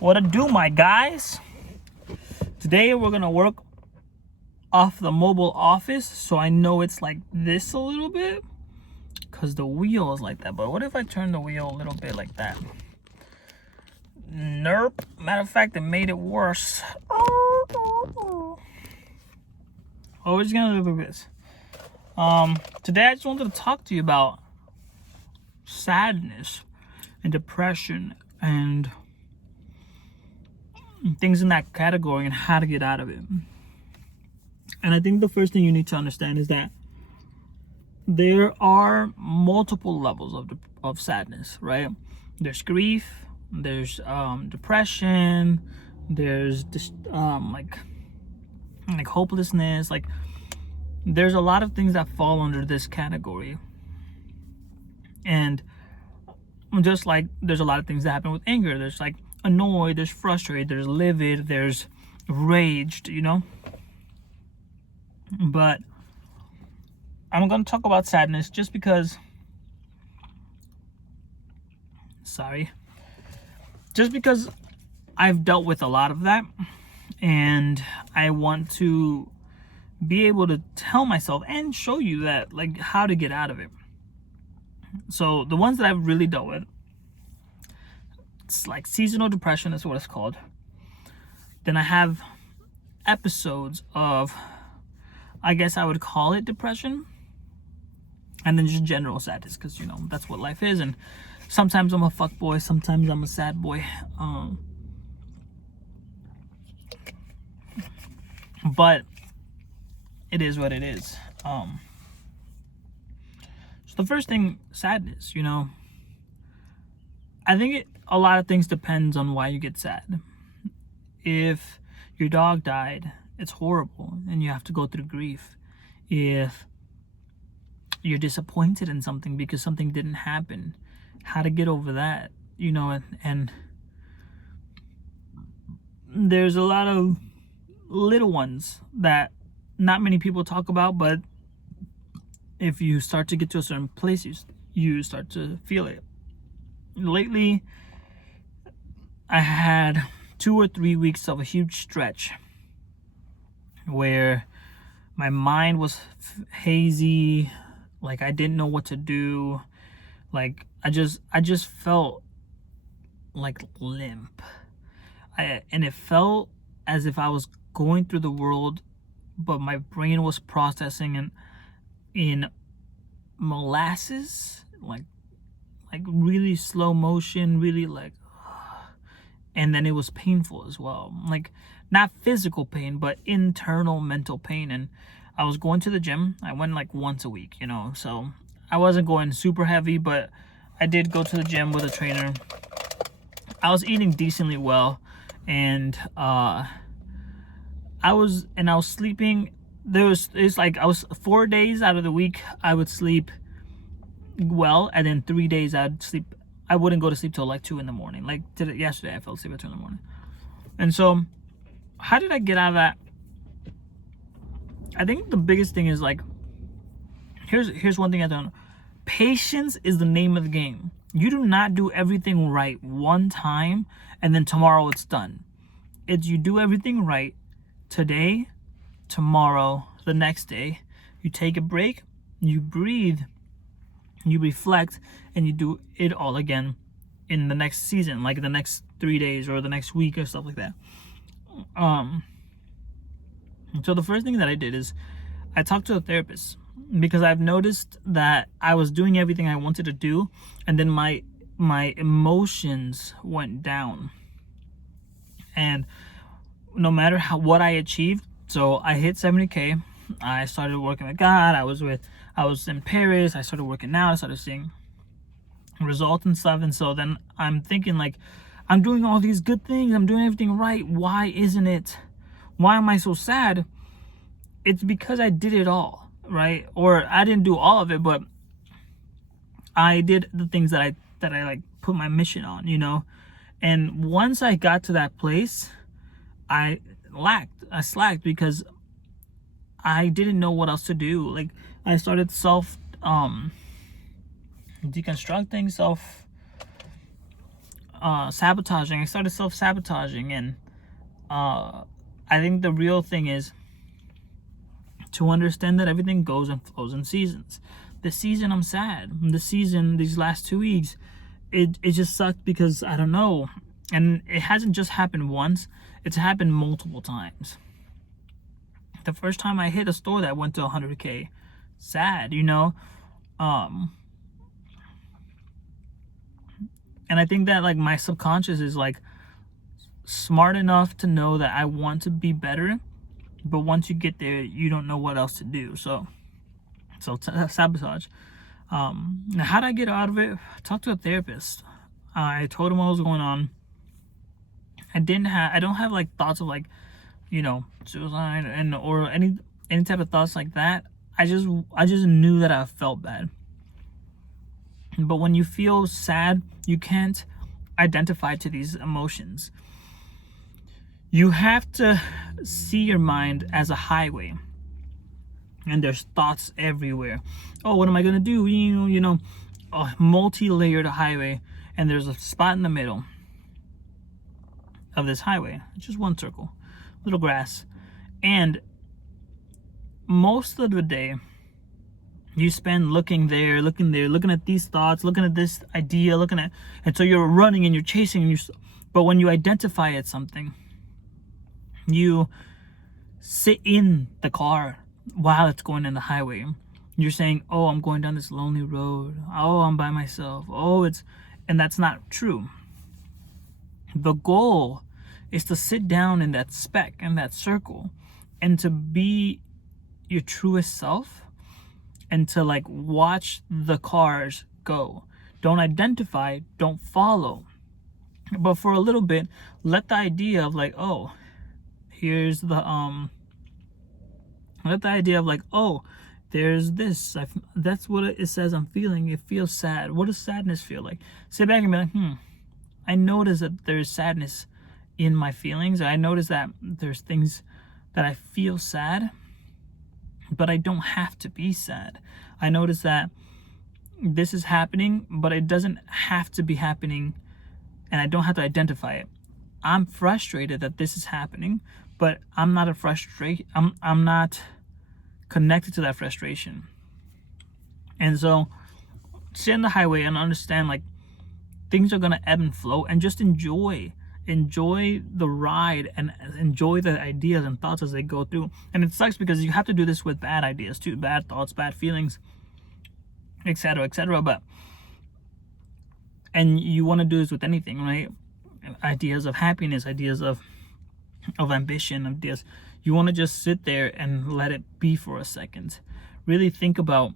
What to do, my guys? Today we're gonna work off the mobile office, so I know it's like this a little bit because the wheel is like that. But what if I turn the wheel a little bit like that? Nope. Matter of fact, it made it worse. Oh, we're just gonna do this. Today I just wanted to talk to you about sadness and depression and things in that category and how to get out of it. And I think the first thing you need to understand is that there are multiple levels of sadness, right? There's grief, there's depression, there's this like hopelessness. Like there's a lot of things that fall under this category. And just like there's a lot of things that happen with anger, there's like annoyed, there's frustrated, there's livid, there's raged, you know. But I'm going to talk about sadness just because I've dealt with a lot of that, and I want to be able to tell myself and show you that, like, how to get out of it. So the ones that I've really dealt with, it's like seasonal depression is what it's called. Then I have episodes of, I guess I would call it depression, and then just general sadness, because, you know, that's what life is. And sometimes I'm a fuck boy, sometimes I'm a sad boy. But it is what it is. So the first thing, sadness, you know, I think a lot of things depends on why you get sad. If your dog died, it's horrible and you have to go through grief. If you're disappointed in something because something didn't happen, how to get over that, you know. And there's a lot of little ones that not many people talk about, but if you start to get to a certain place, you start to feel it. Lately, I had 2 or 3 weeks of a huge stretch where my mind was hazy, like I didn't know what to do, like I just felt like limp. And it felt as if I was going through the world, but my brain was processing in molasses, like really slow motion, really like, and then it was painful as well, like not physical pain, but internal mental pain. And I was going to the gym. I went like once a week, you know, so I wasn't going super heavy, but I did go to the gym with a trainer. I was eating decently well, and I was sleeping. It's like I was 4 days out of the week I would sleep well, and then 3 days I wouldn't go to sleep till like 2 in the morning. Like yesterday I fell asleep at 2 in the morning. And so how did I get out of that? I think the biggest thing is, like, here's one thing I don't know. Patience is the name of the game. You do not do everything right one time and then tomorrow it's done. It's you do everything right today, tomorrow, the next day. You take a break, you breathe, you reflect, and you do it all again in the next season, like the next 3 days or the next week or stuff like that. So the first thing that I did is I talked to a therapist, because I've noticed that I was doing everything I wanted to do, and then my emotions went down. And no matter what I achieved, so I hit 70K, I started working with God, I was in Paris, I started working out, I started seeing results and stuff. And so then I'm thinking, like, I'm doing all these good things, I'm doing everything right, why am I so sad? It's because I did it all, right? Or I didn't do all of it, but I did the things that I like put my mission on, you know. And once I got to that place, I slacked because I didn't know what else to do. Like, I started deconstructing, sabotaging. I started self-sabotaging, and I think the real thing is to understand that everything goes and flows in seasons. This season I'm sad. This season, these last 2 weeks, it just sucked because I don't know. And it hasn't just happened once, it's happened multiple times. The first time I hit a store that went to 100K, sad, you know? And I think that like my subconscious is like smart enough to know that I want to be better, but once you get there, you don't know what else to do. So sabotage. Now how did I get out of it? I talked to a therapist. I told him what was going on. I don't have like thoughts of like, you know, suicide and or any type of thoughts like that. I just knew that I felt bad. But when you feel sad, you can't identify to these emotions. You have to see your mind as a highway, and there's thoughts everywhere. Oh, what am I gonna do? You know, a multi-layered highway, and there's a spot in the middle of this highway, just one circle, little grass, and most of the day you spend looking at these thoughts, looking at this idea, and so you're running and you're chasing, but when you identify at something, you sit in the car while it's going in the highway. You're saying, oh, I'm going down this lonely road, oh, I'm by myself, and that's not true. The goal is to sit down in that speck, in that circle, and to be your truest self, and to like watch the cars go. Don't identify, don't follow. But for a little bit, let the idea of like, oh, here's the let the idea of like, oh, there's this. That's what it says I'm feeling. It feels sad. What does sadness feel like? Sit back and be like, I notice that there's sadness in my feelings. I notice that there's things that I feel sad, but I don't have to be sad. I notice that this is happening, but it doesn't have to be happening, and I don't have to identify it. I'm frustrated that this is happening, but I'm not I'm not connected to that frustration. And so sit in the highway and understand like things are gonna ebb and flow, and just enjoy the ride and enjoy the ideas and thoughts as they go through. And it sucks because you have to do this with bad ideas too, bad thoughts, bad feelings, etc. But and you want to do this with anything, right? Ideas of happiness, ideas of ambition, ideas. You want to just sit there and let it be for a second. Really think about,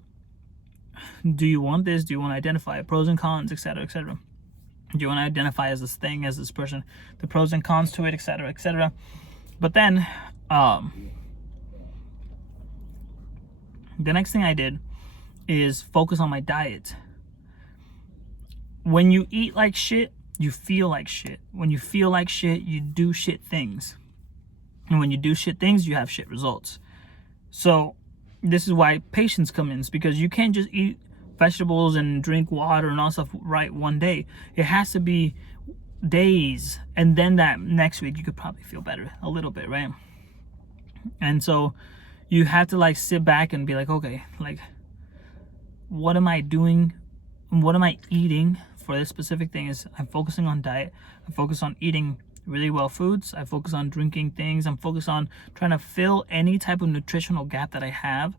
do you want this? Do you want to identify pros and cons, etc. Do you want to identify as this thing, as this person, the pros and cons to it, etc. But then the next thing I did is focus on my diet. When you eat like shit, you feel like shit. When you feel like shit, you do shit things. And when you do shit things, you have shit results. So this is why patience comes in, because you can't just eat vegetables and drink water and all stuff right one day. It has to be days, and then that next week you could probably feel better a little bit, right? And so you have to like sit back and be like, okay, like what am I doing? What am I eating for this specific thing? Is I'm focusing on diet. I focus on eating really well foods. I focus on drinking things. I'm focused on trying to fill any type of nutritional gap that I have,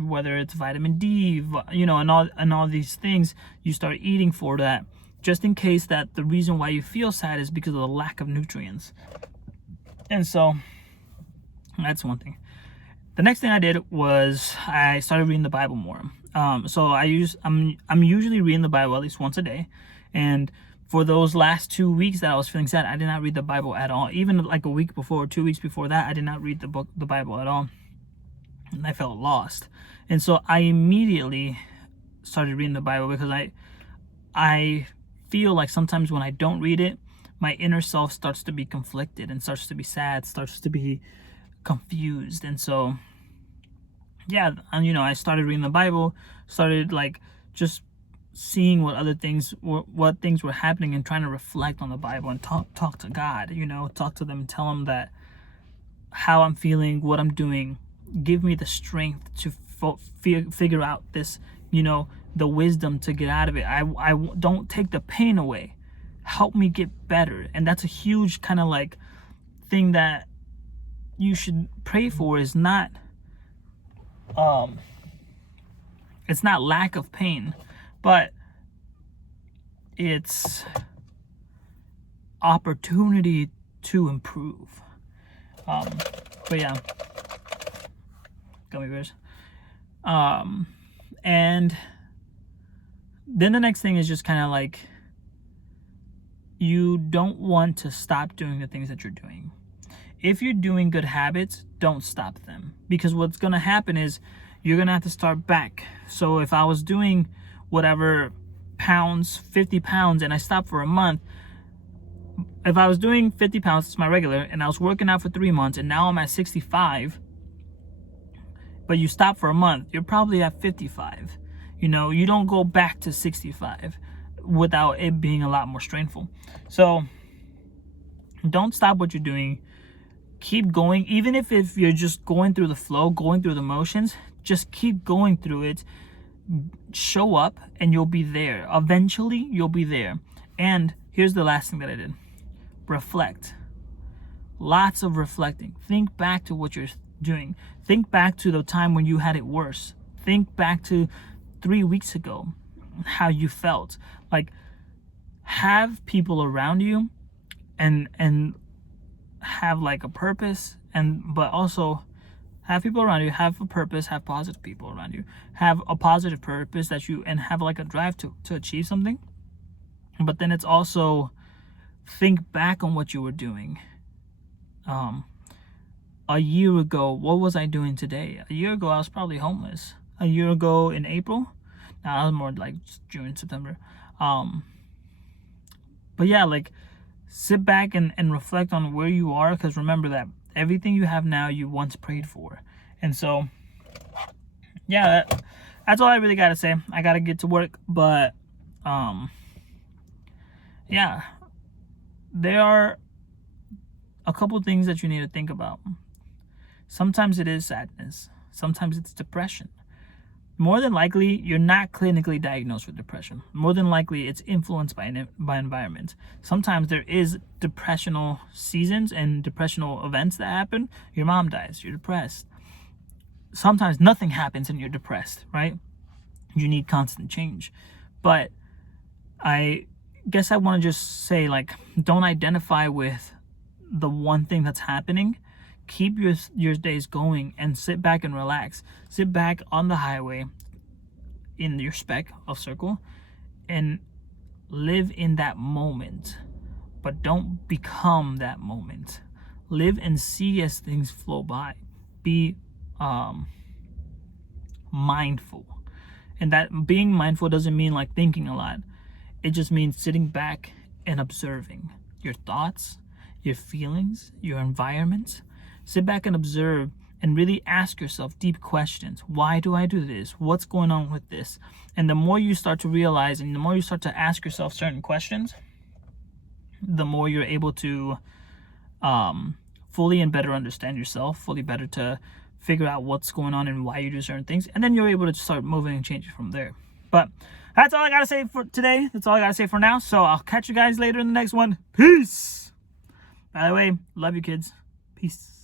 whether it's vitamin D, you know, and all these things. You start eating for that, just in case that the reason why you feel sad is because of the lack of nutrients. And so that's one thing. The next thing I did was I started reading the Bible more. So I'm usually reading the Bible at least once a day, and for those last 2 weeks that I was feeling sad, I did not read the Bible at all. Even like a week before, 2 weeks before that, I did not read the Bible at all, and I felt lost. And so I immediately started reading the Bible, because I feel like sometimes when I don't read it, my inner self starts to be conflicted and starts to be sad, starts to be confused. And so yeah, and I started reading the Bible, started like just seeing what things were happening, and trying to reflect on the Bible and talk to God, talk to them and tell them that how I'm feeling, what I'm doing, give me the strength to figure out this, the wisdom to get out of it. I don't take the pain away. Help me get better. And that's a huge kind of like thing that you should pray for, is not it's not lack of pain, but it's opportunity to improve. But yeah, gummy bears. And then the next thing is just kind of like, you don't want to stop doing the things that you're doing. If you're doing good habits, don't stop them, because what's going to happen is you're going to have to start back. So if I was doing whatever pounds, 50 pounds, and I stopped for a month, if I was doing 50 pounds, it's my regular, and I was working out for 3 months, and now I'm at 65, but you stop for a month, you're probably at 55. You don't go back to 65 without it being a lot more strainful. So don't stop what you're doing. Keep going. Even if you're just going through the flow, going through the motions, just keep going through it. Show up and you'll be there. Eventually, you'll be there. And here's the last thing that I did. Reflect. Lots of reflecting. Think back to what you're doing. Think back to the time when you had it worse. Think back to 3 weeks ago, how you felt. Like, have people around you and have like a purpose, but also have people around you, have a purpose, have positive people around you, have a positive purpose and have like a drive to achieve something. But then it's also think back on what you were doing. A year ago, what was I doing today? A year ago, I was probably homeless. A year ago in April, now I was more like June, September. But yeah, like, sit back and reflect on where you are, because remember that everything you have now, you once prayed for. And so, yeah, that's all I really got to say. I got to get to work, but yeah, there are a couple things that you need to think about. Sometimes it is sadness. Sometimes it's depression. More than likely, you're not clinically diagnosed with depression. More than likely, it's influenced by environment. Sometimes there is depressional seasons and depressional events that happen. Your mom dies, you're depressed. Sometimes nothing happens and you're depressed, right? You need constant change. But I guess I want to just say, like, don't identify with the one thing that's happening. Keep your days going and sit back and relax. Sit back on the highway in your speck of circle and live in that moment, but don't become that moment. Live and see as things flow by. Be mindful. And that being mindful doesn't mean like thinking a lot. It just means sitting back and observing your thoughts, your feelings, your environment. Sit back and observe and really ask yourself deep questions. Why do I do this? What's going on with this? And the more you start to realize and the more you start to ask yourself certain questions, the more you're able to fully and better understand yourself, fully better to figure out what's going on and why you do certain things. And then you're able to start moving and changing from there. But that's all I got to say for today. That's all I got to say for now. So I'll catch you guys later in the next one. Peace. By the way, love you kids. Peace.